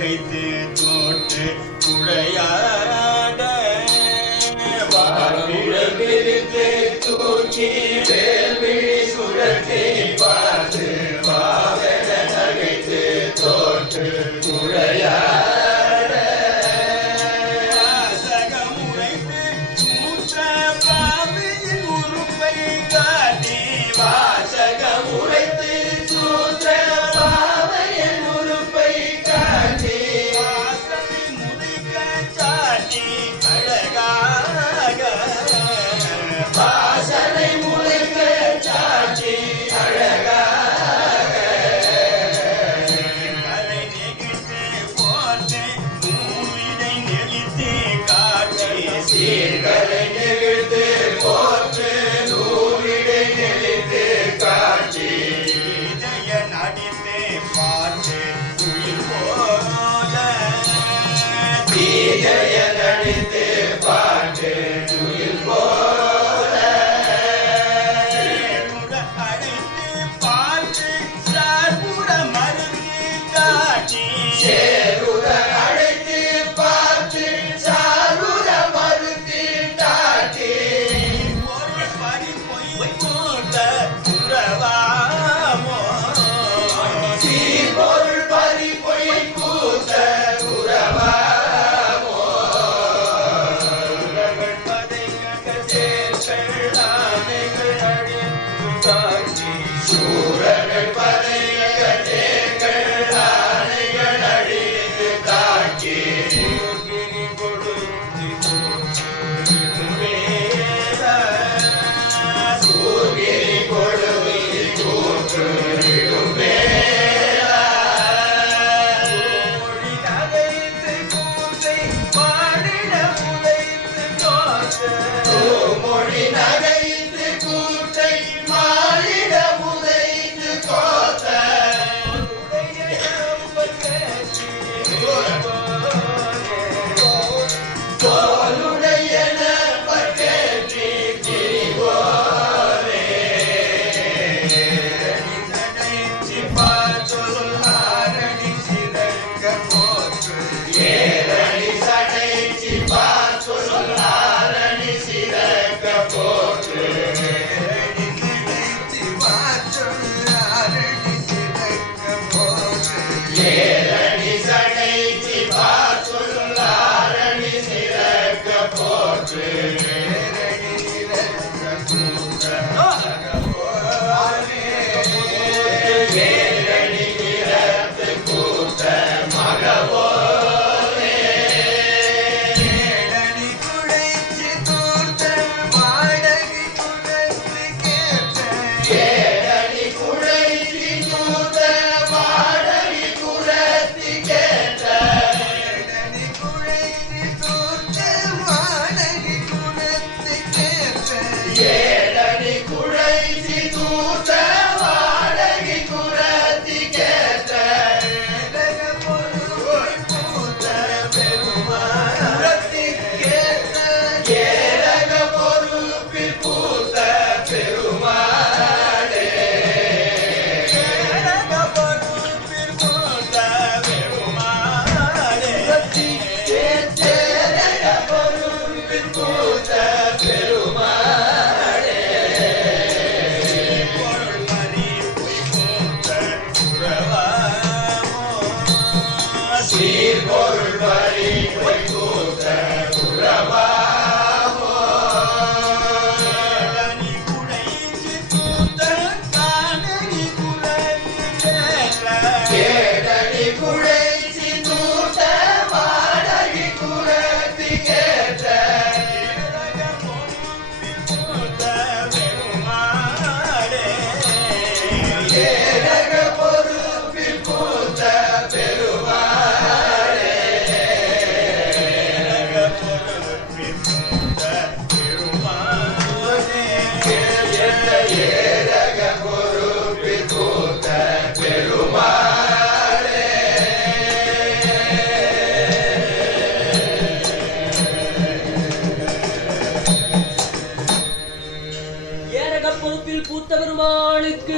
நகைத்து தோற்று குழையாட பிரித்து தூக்கி வேல்விழி சுழற்றி பார்த்து வாகன நகைத்து தோற்று குழையாட வாசகமுறைத்து கூற்ற பாவியின் உறுப்பை காட்டி வாசகமுறைத்து கூற்ற பாவையின் உறுப்பை காட்டி வாசனை முறைக்க சாட்டி அழகாக வாசனை முறைக்க சாட்டி அழகாக கலை நெகிழ்த்து போட்டு மூவிடை நெளித்து காட்டி சீர்கலை நெகிழ்த்து போட்டு நூலிடை நெளித்து காட்டி இதய நடித்து பாட்டு உயிர் போல இதய நடித்து பாட்டு உயிர் போல அழைத்து பாட்டு சார்புட மருந்து காட்டி சேருட அழைத்து பாட்டு சாருட மருந்து காட்டி ஒரு பறி பொய் போட்ட உறவாமோ பொருள் பறி பொய் கூத்த உறவாமோ சூரர்கள் பதைகள் ஆணைகள் அழித்து காட்சி சூரியனை கொடுவி தோற்று மொழி நகைத்து கூட்டை மாறிட முதைத்து கோத்த தோளுடையன பற்றி திரிவோரே சொல்லாரணி சிறக்க போற்று ஏரணி சடைச்சி சொல்லாரணி சிறக்க போற்று ஏரணி சடைச்சி சொல்லாரணி சிறக்க போற்று ஏரணி நிறத்து கூட்ட மகவோ ஏரணி குழைச்சி தூத்த வாடகி குரத்தி கேட்ட ஏரணி குழைச்சி தூத்த வாடகி குரத்தி கேட்ட ஏரக பொறுப்பில் பூத்த பெருமாளே சீர்பொருள் வரி கூத்த உறவாமோ கேடனி குழைச்சி தூத்த வாடகி குரத்தி கேட்ட ஏரக பொறுப்பில் பூத்த பெருமாளே ஏரக பொறுப்பில் பூத்த பெருமாளே ஏரக பொறுப்பில் பூத்த பெருமாளுக்கு